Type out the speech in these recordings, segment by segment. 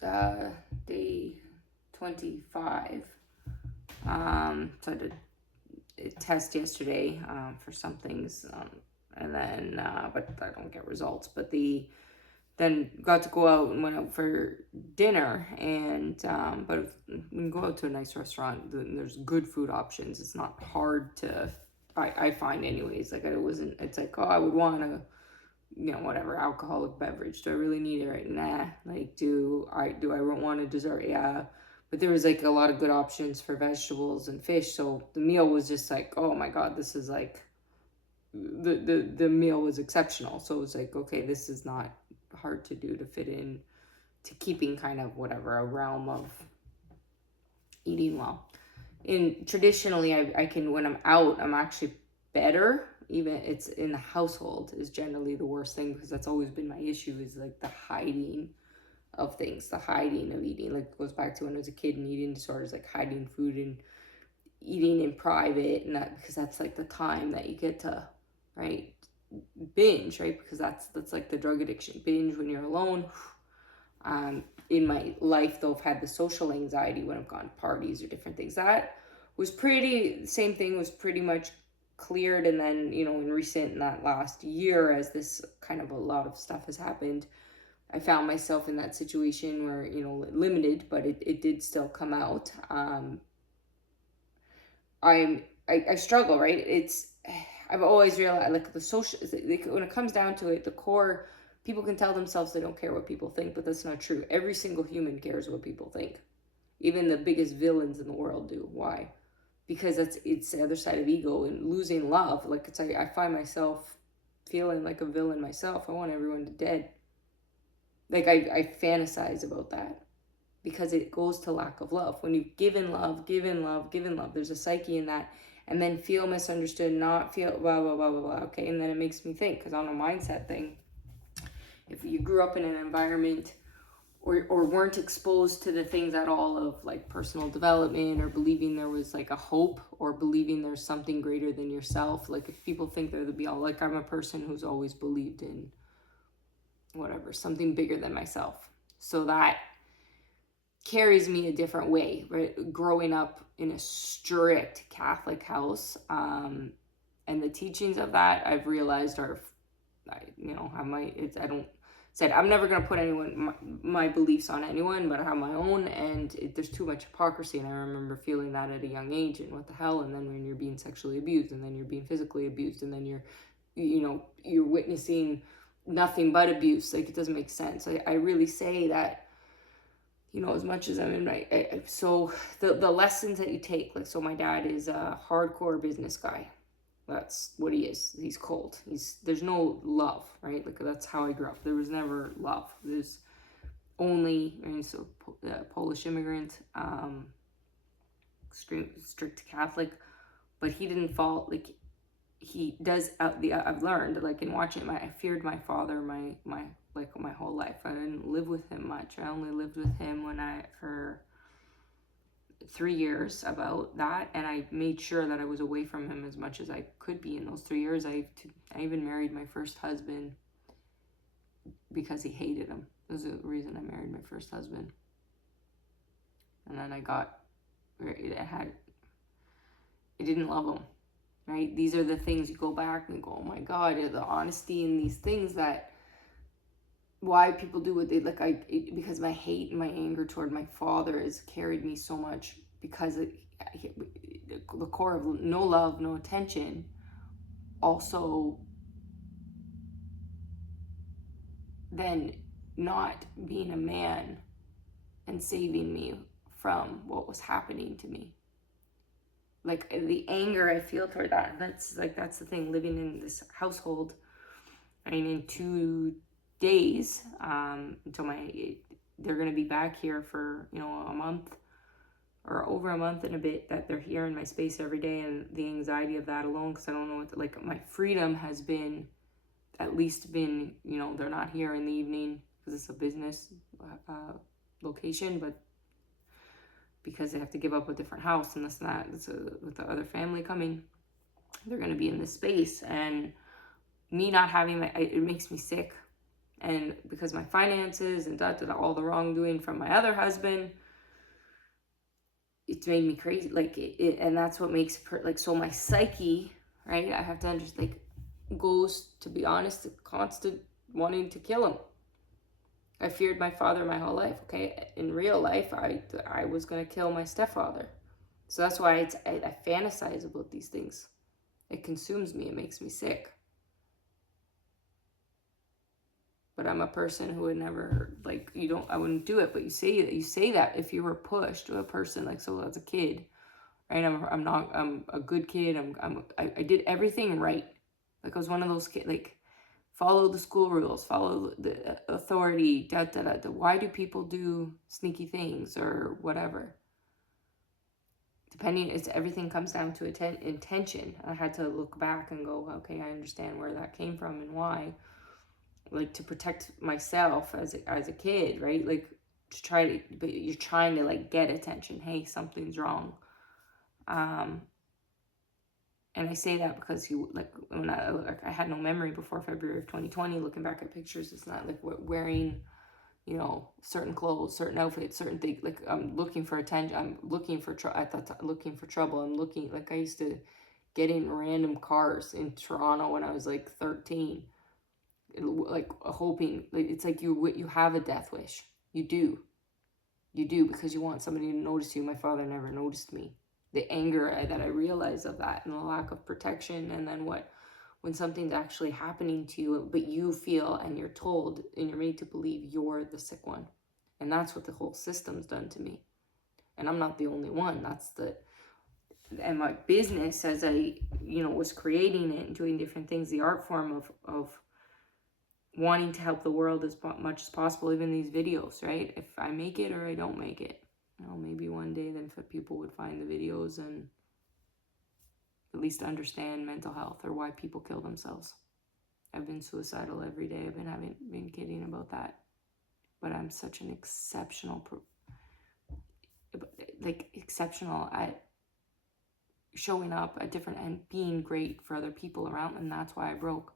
day 25. So I did a test yesterday for some things, and then but I don't get results. But then got to go out and went out for dinner, and but we can go out to a nice restaurant. There's good food options. It's not hard to. I find anyways. Like I wasn't. It's like, oh, I would want to, whatever, alcoholic beverage. Do I really need it right? Nah. Like, do I want a dessert? Yeah. But there was like a lot of good options for vegetables and fish. So the meal was just like, oh my God, this is like the meal was exceptional. So it was like, okay, this is not hard to do to fit in to keeping kind of whatever a realm of eating well. And traditionally I can, when I'm out, I'm actually better. Even it's in the household is generally the worst thing, because that's always been my issue, is like the hiding of things, the hiding of eating. Like, it goes back to when I was a kid and eating disorders, like hiding food and eating in private, and that, because that's like the time that you get to, right, binge, right, because that's like the drug addiction, binge when you're alone. In my life though, I've had the social anxiety when I've gone to parties or different things. That was pretty, same thing was pretty much cleared. And then, in that last year, as this kind of a lot of stuff has happened, I found myself in that situation where, limited, but it did still come out. I struggle, right? I've always realized, like, the social, like, when it comes down to it, the core, people can tell themselves they don't care what people think, but that's not true. Every single human cares what people think. Even the biggest villains in the world do. Why? Because it's the other side of ego and losing love. Like, it's like I find myself feeling like a villain myself. I want everyone to dead. Like, I fantasize about that, because it goes to lack of love. When you've given love, there's a psyche in that. And then feel misunderstood, not feel blah, blah, blah, blah, blah. Okay, and then it makes me think, because on a mindset thing, if you grew up in an environment or weren't exposed to the things at all of like personal development, or believing there was like a hope, or believing there's something greater than yourself, like if people think they're the be all, like I'm a person who's always believed in whatever, something bigger than myself. So that carries me a different way, right? Growing up in a strict Catholic house, and the teachings of that, I've realized are, I don't said I'm never gonna put my beliefs on anyone, but I have my own, and there's too much hypocrisy. And I remember feeling that at a young age, and what the hell? And then when you're being sexually abused, and then you're being physically abused, and then you're witnessing nothing but abuse. Like, it doesn't make sense. I really say that, as much as I'm in so the lessons that you take, like, so my dad is a hardcore business guy. That's what he is. He's cold. There's no love, right? Like, that's how I grew up. There was never love. There's only, so Polish immigrant, strict Catholic, but he didn't fall, like, he does I've learned, like, in watching I feared my father my whole life. I didn't live with him much. I only lived with him for 3 years, about that, and I made sure that I was away from him as much as I could be in those 3 years. I even married my first husband because he hated him. That was the reason I married my first husband. And then it didn't love him, right? These are the things you go back and go, oh my God, the honesty in these things, that why people do what they like. Because my hate and my anger toward my father has carried me so much, because the core of no love, no attention, also then not being a man and saving me from what was happening to me. Like, the anger I feel toward that, that's the thing, living in this household. I mean, in 2 days, until they're going to be back here for, a month, or over a month and a bit, that they're here in my space every day, and the anxiety of that alone, because I don't know what, like, my freedom has been, at least been, they're not here in the evening, because it's a business location, but because they have to give up a different house and this and that, with the other family coming, they're going to be in this space, and me not having it makes me sick. And because my finances and all the wrongdoing from my other husband, it's made me crazy. Like, and that's what makes like, so my psyche, right? I have to understand, like, goes, to be honest, to constant wanting to kill him. I feared my father my whole life. Okay, in real life, I was gonna kill my stepfather. So that's why I fantasize about these things. It consumes me. It makes me sick. But I'm a person who would never, like, I wouldn't do it. But you say that if you were pushed to a person, like, so as a kid, right? I'm a good kid. I did everything right. Like, I was one of those kids, like, follow the school rules, follow the authority, Why do people do sneaky things or whatever? Everything comes down to intention. I had to look back and go, okay, I understand where that came from and why. Like, to protect myself as a kid, right? Like, but you're trying to, like, get attention. Hey, something's wrong. And I say that because when I had no memory before February of 2020. Looking back at pictures, it's not like wearing, certain clothes, certain outfits, certain things. Like, I'm looking for attention. I'm looking for looking for trouble. I'm looking, like, I used to get in random cars in Toronto when I was like 13, like, hoping, like, it's like you have a death wish. You do because you want somebody to notice you. My father never noticed me. The anger that I realized of that, and the lack of protection, and then when something's actually happening to you, but you feel, and you're told, and you're made to believe you're the sick one. And that's what the whole system's done to me. And I'm not the only one. And my business, as I, was creating it and doing different things, the art form of wanting to help the world as much as possible, even these videos, right? If I make it or I don't make it, maybe one day then people would find the videos and at least understand mental health or why people kill themselves. I've been suicidal every day. I've been kidding about that, but I'm such an exceptional at showing up at different and being great for other people around, and that's why I broke.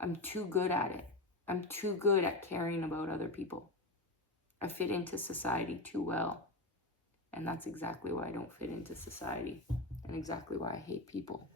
I'm too good at it. I'm too good at caring about other people. I fit into society too well. And that's exactly why I don't fit into society, and exactly why I hate people.